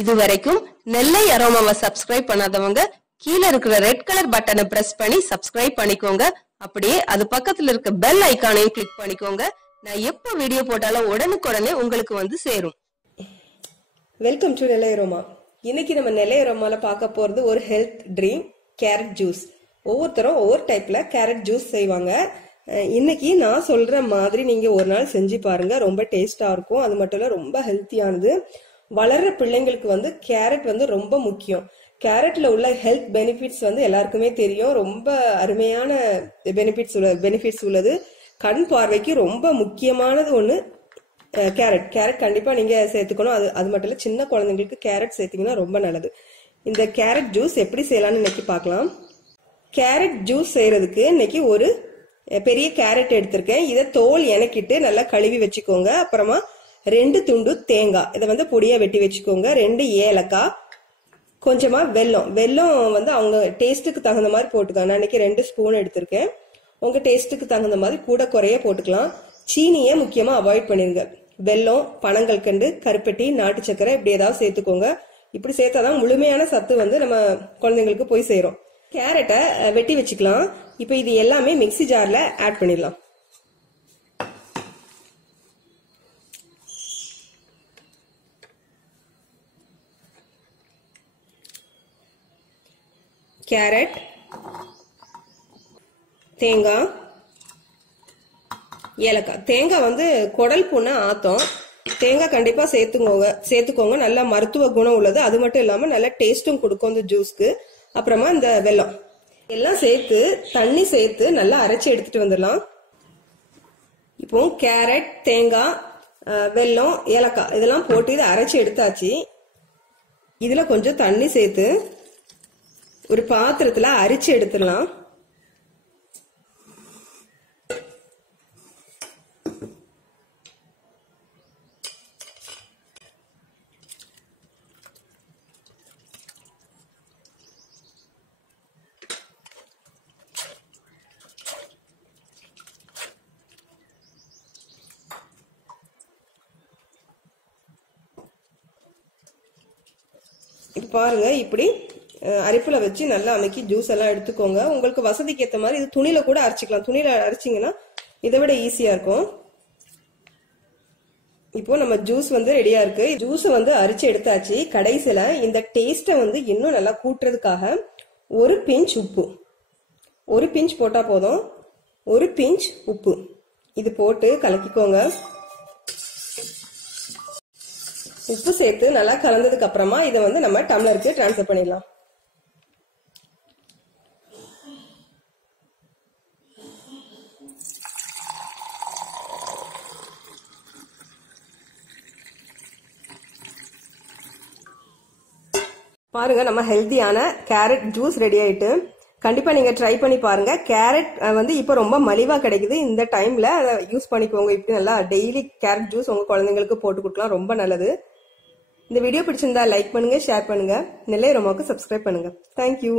இதுவரைக்கும் நெல்லை அரோமாவை சப்ஸ்கிரைப் பண்ணாதவங்க கீழ இருக்கிற ரெட் கலர் பட்டனை பிரஸ் பண்ணி சப்ஸ்கிரைப் பண்ணிக்கோங்க. அப்படியே அது பக்கத்துல இருக்க பெல் ஐகானையும் கிளிக் பண்ணிக்கோங்க. நான் எப்ப வீடியோ போட்டாலும் உடனுக்குடனே உங்களுக்கு வந்து சேரும். Welcome to Nellai aroma. இன்னைக்கு நம்ம நெல்லை அரோமால பார்க்க போறது ஒரு ஹெல்த் ட்ரிங்க், கேரட் ஜூஸ். ஒவ்வொருத்தரும் ஒவ்வொரு டைப்ல கேரட் ஜூஸ் செய்வாங்க. இன்னைக்கு நான் சொல்ற மாதிரி நீங்க ஒரு நாள் செஞ்சு பாருங்க. ரொம்ப டேஸ்டா இருக்கும். அது மட்டும் இல்ல ரொம்ப ஹெல்த்தியானது. வளர்ற பிள்ளைங்களுக்கு வந்து கேரட் வந்து ரொம்ப முக்கியம். கேரட்ல உள்ள ஹெல்த் பெனிஃபிட்ஸ் வந்து எல்லாருக்குமே தெரியும். ரொம்ப அருமையான பெனிஃபிட்ஸ் உள்ளது. கண் பார்வைக்கு ரொம்ப முக்கியமானது ஒண்ணு கேரட் கண்டிப்பா நீங்க சேர்த்துக்கணும். அது மட்டும் இல்ல, சின்ன குழந்தைங்களுக்கு கேரட் சேர்த்தீங்கன்னா ரொம்ப நல்லது. இந்த கேரட் ஜூஸ் எப்படி செய்யலாம்னு இன்னைக்கு பார்க்கலாம். கேரட் ஜூஸ் செய்யறதுக்கு இன்னைக்கு ஒரு பெரிய கேரட் எடுத்திருக்கேன். இதை தோல் இணக்கிட்டு நல்லா கழுவி வச்சுக்கோங்க. அப்புறமா 2 துண்டு தேங்காய், இதை வந்து பொடியா வெட்டி வச்சுக்கோங்க. 2 ஏலக்காய், கொஞ்சமா வெல்லம் வந்து அவங்க டேஸ்ட்டுக்கு தகுந்த மாதிரி போட்டுக்கலாம். நான் இன்னைக்கு 2 ஸ்பூன் எடுத்திருக்கேன். உங்க டேஸ்ட்டுக்கு தகுந்த மாதிரி கூட குறைய போட்டுக்கலாம். சீனியை முக்கியமா அவாய்ட் பண்ணிருங்க. வெல்லம், பனங்கல்கண்டு, கருப்பட்டி, நாட்டு சக்கரை இப்படி ஏதாவது சேர்த்துக்கோங்க. இப்படி சேர்த்தாதான் முழுமையான சத்து வந்து நம்ம குழந்தைங்களுக்கு போய் சேரும். கேரட்டை வெட்டி வச்சுக்கலாம். இப்ப இது எல்லாமே மிக்ஸி ஜார்ல ஆட் பண்ணிடலாம். கேரட், தேங்காய், ஏலக்காய். தேங்காய் வந்து குடல் புண்ணை ஆத்தம். தேங்காய் கண்டிப்பா சேர்த்துக்கோங்க. நல்ல மருத்துவ குணம் உள்ளது. அது மட்டும் இல்லாம நல்ல டேஸ்டும் கொடுக்கும் இந்த ஜூஸ்க்கு. அப்புறமா இந்த வெல்லம் எல்லாம் சேர்த்து தண்ணி சேர்த்து நல்லா அரைச்சி எடுத்துட்டு வந்துடலாம். இப்போ கேரட், தேங்காய், வெல்லம், ஏலக்காய் இதெல்லாம் போட்டு இதை அரைச்சி எடுத்தாச்சு. இதுல கொஞ்சம் தண்ணி சேர்த்து ஒரு பாத்திரத்துல அரிச்சு எடுத்துடலாம். இப்ப பாருங்க, இப்படி அரிப்புல வச்சு நல்லா அமைக்கி ஜூஸ் எல்லாம் எடுத்துக்கோங்க. உங்களுக்கு வசதிக்கு ஏற்ற மாதிரி இது துணியில கூட அரைச்சிக்கலாம். துணியில அரைச்சிங்கன்னா இதை விட ஈஸியா இருக்கும். இப்போ நம்ம ஜூஸ் வந்து ரெடியா இருக்கு. ஜூஸ் வந்து அரிச்சு எடுத்தாச்சு. கடைசியில இந்த டேஸ்ட வந்து இன்னும் நல்லா கூட்டுறதுக்காக ஒரு பிஞ்ச் உப்பு, ஒரு பிஞ்ச் போட்டா போதும். ஒரு பிஞ்ச் உப்பு இது போட்டு கலக்கிக்கோங்க. உப்பு சேர்த்து நல்லா கலந்ததுக்கு அப்புறமா இதை வந்து நம்ம டம்ளருக்கு டிரான்ஸ்ஃபர் பண்ணிடலாம். பாருங்க, நம்ம ஹெல்த்தியான கேரட் ஜூஸ் ரெடி ஆயிட்டு. கண்டிப்பா நீங்க ட்ரை பண்ணி பாருங்க. கேரட் வந்து இப்ப ரொம்ப மலிவா கிடைக்குது. இந்த டைம்ல அதை யூஸ் பண்ணிக்கோங்க. இப்படி நல்லா டெய்லி கேரட் ஜூஸ் உங்க குழந்தைங்களுக்கு போட்டு கொடுக்கலாம். ரொம்ப நல்லது. இந்த வீடியோ பிடிச்சிருந்தா லைக் பண்ணுங்க, ஷேர் பண்ணுங்க. நெல்லை அரோமாவுக்கு சப்ஸ்கிரைப் பண்ணுங்க. தேங்க்யூ.